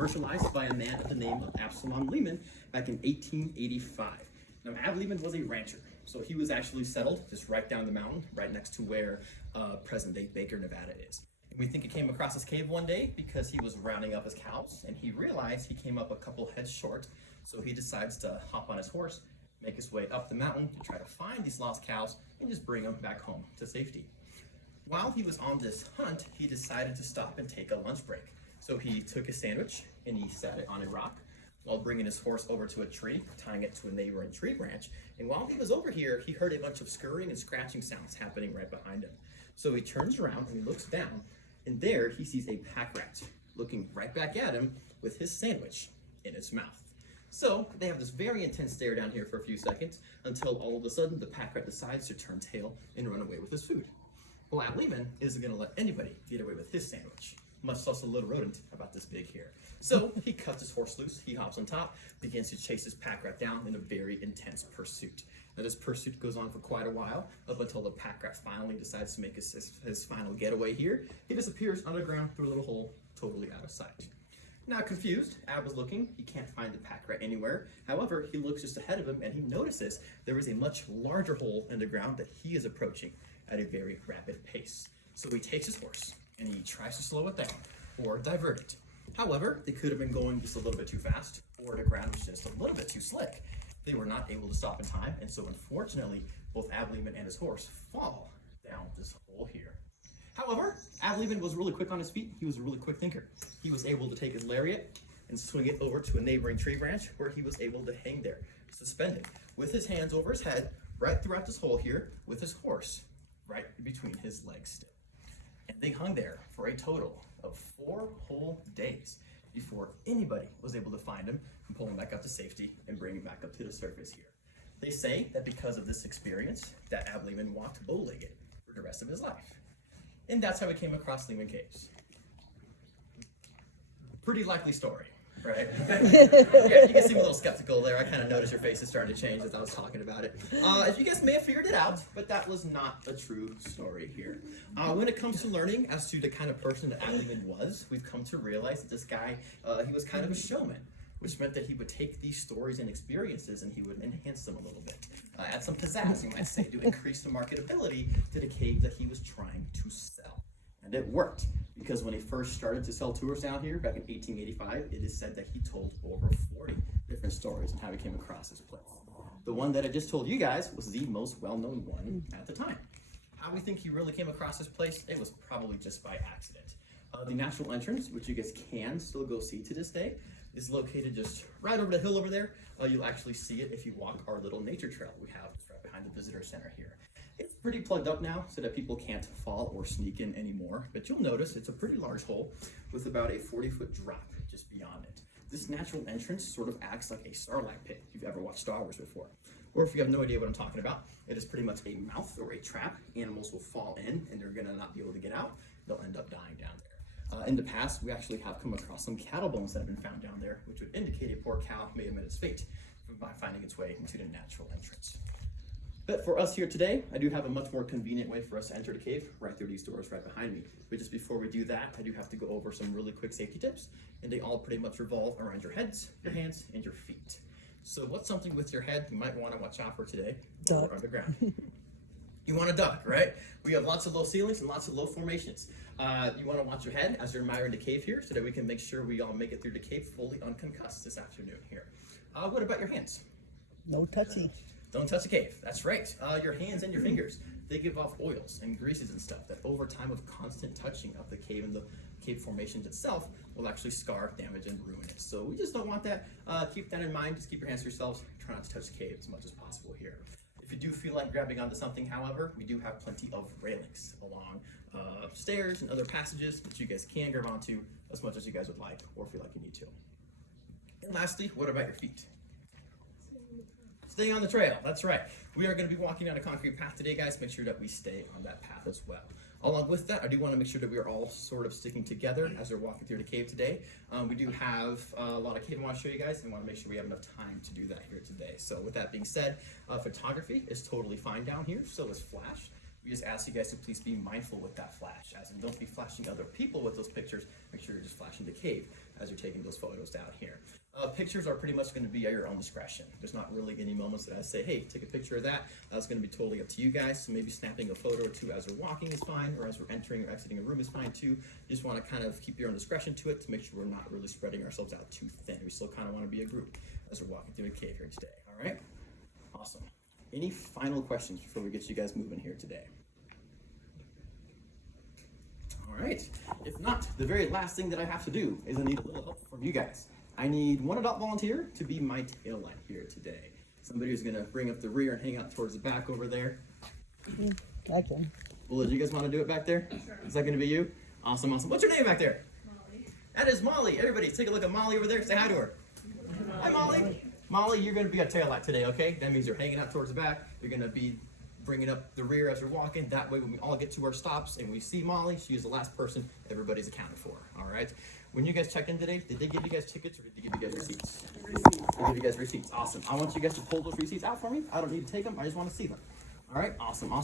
commercialized by a man of the name of Absalom Lehman back in 1885. Now, Ab Lehman was a rancher, so he was actually settled just right down the mountain, right next to where present-day Baker, Nevada is. And we think he came across this cave one day because he was rounding up his cows, and he realized he came up a couple heads short, so he decides to hop on his horse, make his way up the mountain to try to find these lost cows and just bring them back home to safety. While he was on this hunt, he decided to stop and take a lunch break. So he took his sandwich and he sat it on a rock while bringing his horse over to a tree, tying it to a neighboring tree branch. And while he was over here, he heard a bunch of scurrying and scratching sounds happening right behind him. So he turns around and he looks down, and there he sees a pack rat looking right back at him with his sandwich in its mouth. So they have this very intense stare down here for a few seconds until all of a sudden the pack rat decides to turn tail and run away with his food. Well, Ab Lehman isn't going to let anybody get away with his sandwich, much less a little rodent about this big here. So he cuts his horse loose, he hops on top, begins to chase his pack rat down in a very intense pursuit. Now this pursuit goes on for quite a while, up until the pack rat finally decides to make his final getaway here. He disappears underground through a little hole, totally out of sight. Now confused, Ab is looking, he can't find the pack rat anywhere. However, he looks just ahead of him and he notices there is a much larger hole in the ground that he is approaching at a very rapid pace. So he takes his horse and he tries to slow it down or divert it. However, they could have been going just a little bit too fast, or the ground was just a little bit too slick. They were not able to stop in time, and so unfortunately, both Ab Lehman and his horse fall down this hole here. However, Ab Lehman was really quick on his feet. He was a really quick thinker. He was able to take his lariat and swing it over to a neighboring tree branch where he was able to hang there, suspended, with his hands over his head, right throughout this hole here, with his horse right between his legs still. And they hung there for a total of 4 whole days before anybody was able to find him and pull him back up to safety and bring him back up to the surface here. They say that because of this experience, that Ab Lehman walked bow-legged for the rest of his life. And that's how we came across Lehman Caves. Pretty likely story, right? Yeah, you can seem a little skeptical there. I kind of noticed your face is starting to change as I was talking about it. As you guys may have figured it out, but that was not a true story here. When it comes to learning as to the kind of person that Ab Lehman was, we've come to realize that this guy, he was kind of a showman, which meant that he would take these stories and experiences and he would enhance them a little bit. Add some pizzazz, you might say, to increase the marketability to the cave that he was trying to sell. And it worked, because when he first started to sell tours down here back in 1885, it is said that he told over 40 different stories and how he came across this place. The one that I just told you guys was the most well-known one at the time. How we think he really came across this place, it was probably just by accident. The natural entrance, which you guys can still go see to this day, is located just right over the hill over there. You'll actually see it if you walk our little nature trail we have just right behind the visitor center here. It's pretty plugged up now so that people can't fall or sneak in anymore, but you'll notice it's a pretty large hole with about a 40-foot drop just beyond it. This natural entrance sort of acts like a starlight pit if you've ever watched Star Wars before. Or if you have no idea what I'm talking about, it is pretty much a mouth or a trap. Animals will fall in and they're gonna not be able to get out. They'll end up dying down there. In the past, we actually have come across some cattle bones that have been found down there, which would indicate a poor cow may have met its fate by finding its way into the natural entrance. But for us here today, I do have a much more convenient way for us to enter the cave right through these doors right behind me. But just before we do that, I do have to go over some really quick safety tips, and they all pretty much revolve around your heads, your hands, and your feet. So what's something with your head you might want to watch out for today while we're underground? You want to duck, right? We have lots of low ceilings and lots of low formations. You want to watch your head as you're admiring the cave here so that we can make sure we all make it through the cave fully unconcussed this afternoon here. What about your hands? No touchy. Don't touch the cave. That's right. Your hands and your fingers, they give off oils and greases and stuff that over time of constant touching of the cave and the cave formations itself will actually scar, damage, and ruin it. So we just don't want that. Keep that in mind. Just keep your hands to yourselves. Try not to touch the cave as much as possible here. If you do feel like grabbing onto something, however, we do have plenty of railings along stairs and other passages that you guys can grab onto as much as you guys would like or feel like you need to. And lastly, what about your feet? Stay on the trail, that's right. We are going to be walking on a concrete path today, guys. Make sure that we stay on that path as well. Along with that, I do want to make sure that we are all sort of sticking together as we're walking through the cave today. We do have a lot of cave I want to show you guys, and want to make sure we have enough time to do that here today. So with that being said, photography is totally fine down here, so is flash. We just ask you guys to please be mindful with that flash, as in don't be flashing other people with those pictures. Make sure you're just flashing the cave, as you're taking those photos down here. Pictures are pretty much going to be at your own discretion. There's not really any moments that I say, hey, take a picture of that. That's going to be totally up to you guys. So maybe snapping a photo or two as we're walking is fine, or as we're entering or exiting a room is fine too. You just want to kind of keep your own discretion to it to make sure we're not really spreading ourselves out too thin. We still kind of want to be a group as we're walking through the cave here today. All right? Awesome. Any final questions before we get you guys moving here today? All right. If not, the very last thing that I have to do is I need a little help from you guys. I need one adult volunteer to be my tail light here today. Somebody who's gonna bring up the rear and hang out towards the back over there. I can. Well, do you guys want to do it back there? Sure. Is that gonna be you? Awesome, awesome. What's your name back there? Molly. That is Molly. Everybody, take a look at Molly over there. Say hi to her. Hi, Molly. Molly, you're gonna be a tail light today, okay? That means you're hanging out towards the back. You're gonna be bringing up the rear as you're walking. That way, when we all get to our stops and we see Molly, she is the last person everybody's accounted for. All right. When you guys checked in today, did they give you guys tickets or did they give you guys receipts? Receipts. They give you guys receipts. Awesome. I want you guys to pull those receipts out for me. I don't need to take them. I just want to see them. All right. Awesome. Awesome.